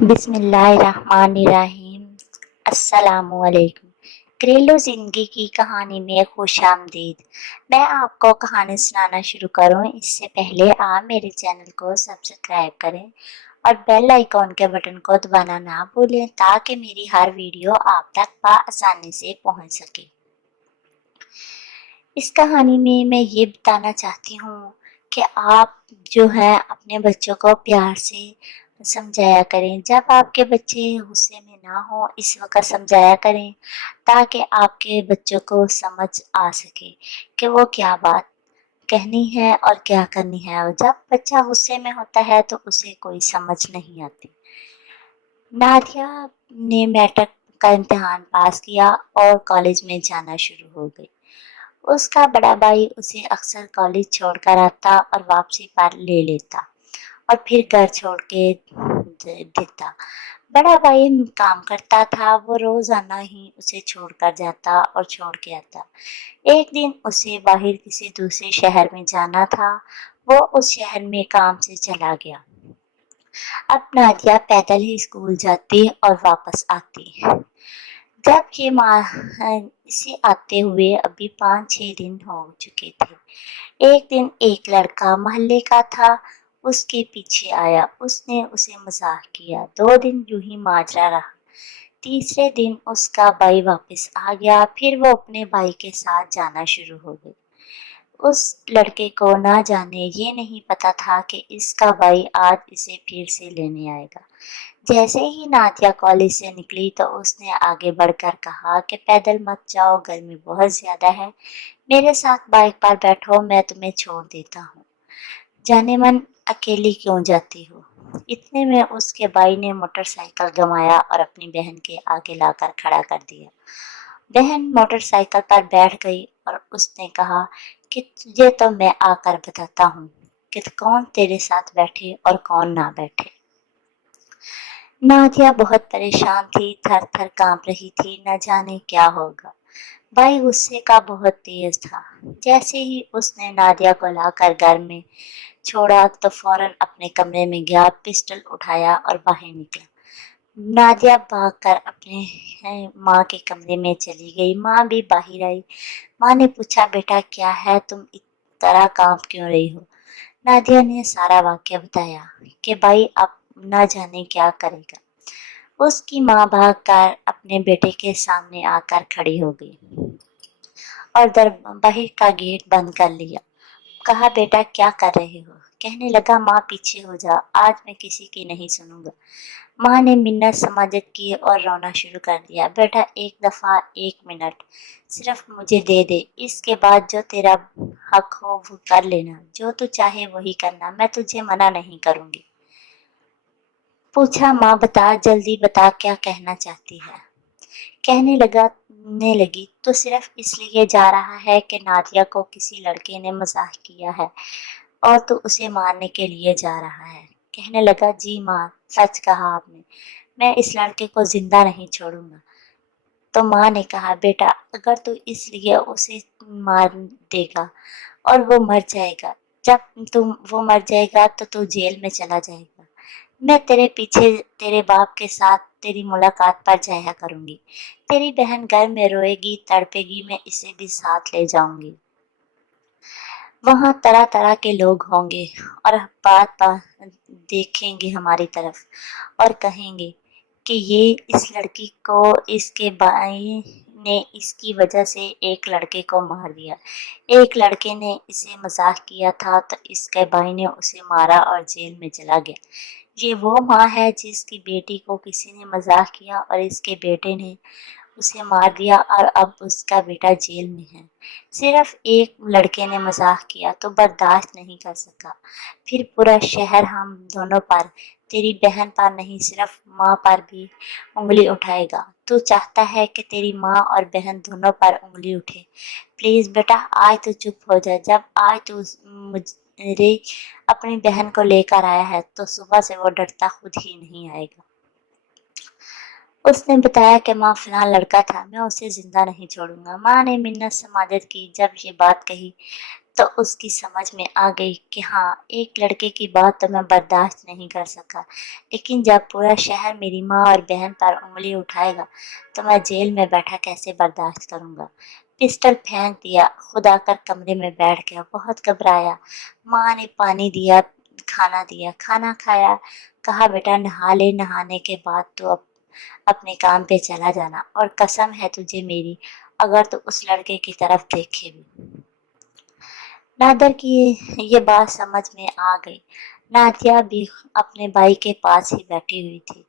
بسم اللہ الرحمن الرحیم۔ السلام علیکم۔ گھریلو زندگی کی کہانی میں خوش آمدید۔ میں آپ کو کہانی سنانا شروع کروں اس سے پہلے آپ میرے چینل کو سبسکرائب کریں اور بیل آئیکن کے بٹن کو دبانا نہ بھولیں تاکہ میری ہر ویڈیو آپ تک بآسانی سے پہنچ سکے۔ اس کہانی میں یہ بتانا چاہتی ہوں کہ آپ جو ہے اپنے بچوں کو پیار سے سمجھایا کریں۔ جب آپ کے بچے غصے میں نہ ہوں اس وقت سمجھایا کریں تاکہ آپ کے بچوں کو سمجھ آ سکے کہ وہ کیا بات کہنی ہے اور کیا کرنی ہے۔ اور جب بچہ غصے میں ہوتا ہے تو اسے کوئی سمجھ نہیں آتی۔ نادیہ نے میٹرک کا امتحان پاس کیا اور کالج میں جانا شروع ہو گئی۔ اس کا بڑا بھائی اسے اکثر کالج چھوڑ کر آتا اور واپسی پر لے لیتا اور پھر گھر چھوڑ کے دیتا۔ بڑا بھائی کام کرتا تھا، وہ روزانہ ہی اسے چھوڑ کر جاتا اور چھوڑ کے آتا۔ ایک دن اسے باہر کسی دوسرے شہر میں جانا تھا، وہ اس شہر میں کام سے چلا گیا۔ اب نادیہ پیدل ہی اسکول جاتی اور واپس آتی۔ جب یہ اسے آتے ہوئے ابھی 5-6 دن ہو چکے تھے۔ ایک دن ایک لڑکا محلے کا تھا اس کے پیچھے آیا، اس نے اسے مزاح کیا۔ 2 دن یوں ہی ماجرا رہا۔ تیسرے دن اس کا بھائی واپس آ گیا، پھر وہ اپنے بھائی کے ساتھ جانا شروع ہو گئی۔ اس لڑکے کو نہ جانے یہ نہیں پتا تھا کہ اس کا بھائی آج اسے پھر سے لینے آئے گا۔ جیسے ہی نادیہ کالج سے نکلی تو اس نے آگے بڑھ کر کہا کہ پیدل مت جاؤ، گرمی بہت زیادہ ہے، میرے ساتھ بائک پر بیٹھو، میں تمہیں چھوڑ دیتا ہوں، جانے من اکیلی کیوں جاتی ہو۔ اتنے میں اس کے بھائی نے موٹر سائیکل گھمایا اور اپنی بہن کے آگے لا کر کھڑا کر دیا۔ بہن موٹر سائیکل پر بیٹھ گئی اور اس نے کہا کہ تجھے تو میں آ کر بتاتا ہوں کہ کون تیرے ساتھ بیٹھے اور کون نہ بیٹھے۔ نادیہ بہت پریشان تھی، تھر تھر کانپ رہی تھی، نہ جانے کیا ہوگا۔ بھائی غصے کا بہت تیز تھا۔ جیسے ہی اس نے نادیہ کو لا کر گھر میں چھوڑا تو فوراً اپنے کمرے میں گیا، پسٹل اٹھایا اور باہر نکلا۔ نادیہ بھاگ کر اپنے ماں کے کمرے میں چلی گئی۔ ماں بھی باہر آئی۔ ماں نے پوچھا بیٹا کیا ہے، تم اس طرح کانپ کیوں رہی ہو؟ نادیہ نے سارا واقعہ بتایا کہ بھائی اب نہ جانے کیا کرے گا۔ اس کی ماں بھاگ کر اپنے بیٹے کے سامنے آ کر کھڑی ہو گئی اور باہر کا گیٹ بند کر لیا۔ کہا بیٹا کیا کر رہے ہو؟ کہنے لگا ماں پیچھے ہو جا، آج میں کسی کی نہیں سنوں گا۔ ماں نے منت سماجت کی اور رونا شروع کر دیا۔ بیٹا ایک دفعہ 1 منٹ صرف مجھے دے دے، اس کے بعد جو تیرا حق ہو وہ کر لینا، جو تو چاہے وہی کرنا، میں تجھے منع نہیں کروں گی۔ پوچھا ماں بتا، جلدی بتا کیا کہنا چاہتی ہے۔ کہنے لگی تو صرف اس لیے جا رہا ہے کہ نادیہ کو کسی لڑکے نے مزاح کیا ہے اور تو اسے مارنے کے لیے جا رہا ہے۔ کہنے لگا جی ماں، سچ کہا آپ نے، میں اس لڑکے کو زندہ نہیں چھوڑوں گا۔ تو ماں نے کہا بیٹا اگر تو اس لیے اسے مار دے گا اور وہ مر جائے گا، جب وہ مر جائے گا تو تو جیل میں چلا جائے گا، میں تیرے پیچھے تیرے باپ کے ساتھ تیری ملاقات پر جایا کروں گی، تیری بہن گھر میں روئے گی تڑپے گی، میں اسے بھی ساتھ لے جاؤں گی۔ وہاں طرح طرح کے لوگ ہوں گے اور بات دیکھیں گے ہماری طرف اور کہیں گے کہ یہ اس لڑکی کو اس کے بھائی نے اس کی وجہ سے ایک لڑکے کو مار دیا، ایک لڑکے نے اسے مزاح کیا تھا تو اس کے بھائی نے اسے مارا اور جیل میں چلا گیا۔ یہ وہ ماں ہے جس کی بیٹی کو کسی نے مزاح کیا اور اس کے بیٹے نے اسے مار دیا اور اب اس کا بیٹا جیل میں ہے۔ صرف ایک لڑکے نے مزاح کیا تو برداشت نہیں کر سکا، پھر پورا شہر ہم دونوں پر، تیری بہن پر نہیں صرف ماں پر بھی انگلی اٹھائے گا۔ تو چاہتا ہے کہ تیری ماں اور بہن دونوں پر انگلی اٹھے۔ پلیز بیٹا آج تو چپ ہو جا، جب آج تو مجھے اپنی بہن کو لے کر آیا ہے تو صبح سے وہ ڈرتا خود ہی نہیں آئے گا۔ اس نے بتایا کہ ماں فلاں لڑکا تھا، میں اسے زندہ نہیں چھوڑوں گا۔ ماں نے منت سماجت کی۔ جب یہ بات کہی تو اس کی سمجھ میں آ گئی کہ ہاں، ایک لڑکے کی بات تو میں برداشت نہیں کر سکا، لیکن جب پورا شہر میری ماں اور بہن پر انگلی اٹھائے گا تو میں جیل میں بیٹھا کیسے برداشت کروں گا۔ پسٹل پھینک دیا، خود آ کر کمرے میں بیٹھ گیا، بہت گھبرایا۔ ماں نے پانی دیا، کھانا کھایا، کہا بیٹا نہا لے، نہانے کے بعد تو اپنے کام پہ چلا جانا، اور قسم ہے تجھے میری، اگر تو اس لڑکے کی طرف دیکھے بھی۔ نادر کی یہ بات سمجھ میں آ گئی۔ نادیہ بھی اپنے بھائی کے پاس ہی بیٹھی ہوئی تھی۔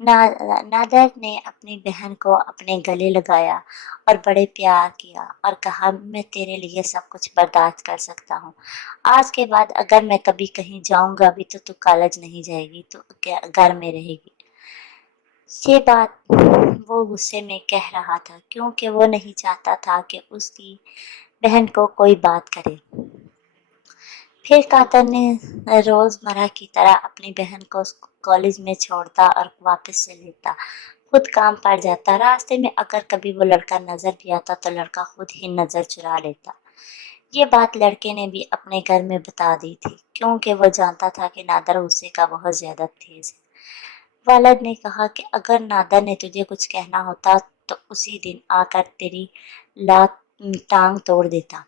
نادر نے اپنی بہن کو اپنے گلے لگایا اور بڑے پیار کیا اور کہا میں تیرے لیے سب کچھ برداشت کر سکتا ہوں۔ آج کے بعد اگر میں کبھی کہیں جاؤں گا بھی تو کالج نہیں جائے گی، تو گھر میں رہے گی۔ یہ بات وہ غصے میں کہہ رہا تھا کیونکہ وہ نہیں چاہتا تھا کہ اس کی بہن کو کوئی بات کرے۔ پھر قاتل نے روزمرہ کی طرح اپنی بہن کو کالج میں چھوڑتا اور واپس سے لیتا، خود کام پر جاتا۔ راستے میں اگر کبھی وہ لڑکا نظر بھی آتا تو لڑکا خود ہی نظر چرا لیتا۔ یہ بات لڑکے نے بھی اپنے گھر میں بتا دی تھی کیونکہ وہ جانتا تھا کہ نادر غصے کا بہت زیادہ تیز ہے۔ والد نے کہا کہ اگر نادر نے تجھے کچھ کہنا ہوتا تو اسی دن آ کر تیری ٹانگ توڑ دیتا۔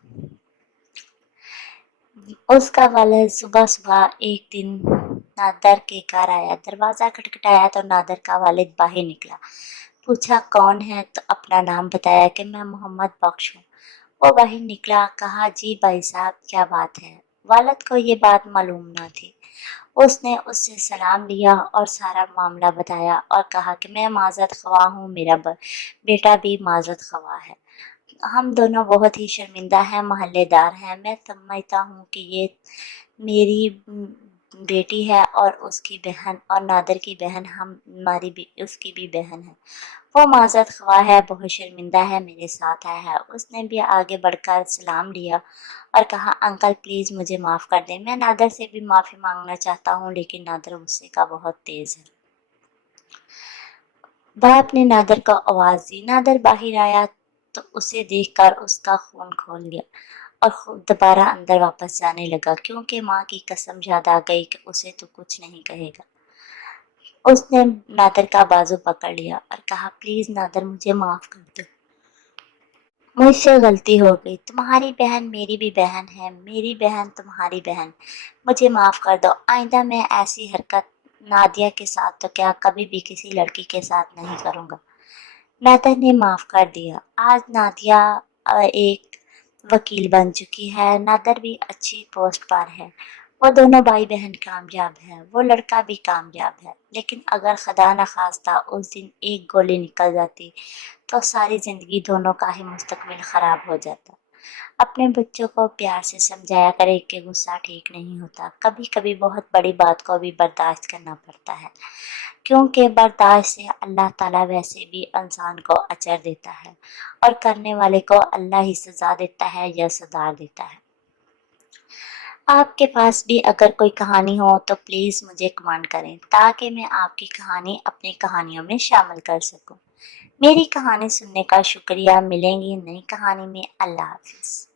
اس کا والد صبح صبح ایک دن نادر کے گھر آیا، دروازہ کھٹکھٹایا تو نادر کا والد باہر نکلا۔ پوچھا کون ہے تو اپنا نام بتایا کہ میں محمد بخش ہوں۔ وہ باہر نکلا، کہا جی بھائی صاحب کیا بات ہے؟ والد کو یہ بات معلوم نہ تھی۔ اس نے اس سے سلام لیا اور سارا معاملہ بتایا اور کہا کہ میں معذرت خواہ ہوں، میرا بیٹا بھی معذرت خواہ ہے، ہم دونوں بہت ہی شرمندہ ہیں، محلے دار ہیں، میں سمجھتا ہوں کہ یہ میری بیٹی ہے اور اس کی بہن، اور نادر کی بہن ہماری بھی اس کی بھی بہن ہے، وہ معذرت خواہ ہے، بہت شرمندہ ہے، میرے ساتھ آیا ہے۔ اس نے بھی آگے بڑھ کر سلام لیا اور کہا انکل پلیز مجھے معاف کر دیں، میں نادر سے بھی معافی مانگنا چاہتا ہوں، لیکن نادر غصے کا بہت تیز ہے۔ باپ نے نادر کو آواز دی۔ نادر باہر آیا تو اسے دیکھ کر اس کا خون کھول گیا اور دوبارہ اندر واپس جانے لگا کیونکہ ماں کی قسم یاد آ گئی کہ اسے تو کچھ نہیں کہے گا۔ اس نے نادر کا بازو پکڑ لیا اور کہا پلیز نادر مجھے معاف کر دو، مجھ سے غلطی ہو گئی، تمہاری بہن میری بھی بہن ہے، میری بہن تمہاری بہن، مجھے معاف کر دو، آئندہ میں ایسی حرکت نادیہ کے ساتھ تو کیا کبھی بھی کسی لڑکی کے ساتھ نہیں کروں گا۔ نادر نے معاف کر دیا۔ آج نادیہ ایک وکیل بن چکی ہے، نادر بھی اچھی پوسٹ پر ہے، وہ دونوں بھائی بہن کامیاب ہیں، وہ لڑکا بھی کامیاب ہے، لیکن اگر خدا نخواستہ اس دن ایک گولی نکل جاتی تو ساری زندگی دونوں کا ہی مستقبل خراب ہو جاتا۔ اپنے بچوں کو پیار سے سمجھایا کرے کہ غصہ ٹھیک نہیں ہوتا، کبھی کبھی بہت بڑی بات کو بھی برداشت کرنا پڑتا ہے، کیونکہ برداشت سے اللہ تعالیٰ ویسے بھی انسان کو اجر دیتا ہے اور کرنے والے کو اللہ ہی سزا دیتا ہے یا سزا دیتا ہے۔ آپ کے پاس بھی اگر کوئی کہانی ہو تو پلیز مجھے کمنٹ کریں تاکہ میں آپ کی کہانی اپنی کہانیوں میں شامل کر سکوں۔ میری کہانی سننے کا شکریہ، ملیں گی نئی کہانی میں، اللہ حافظ۔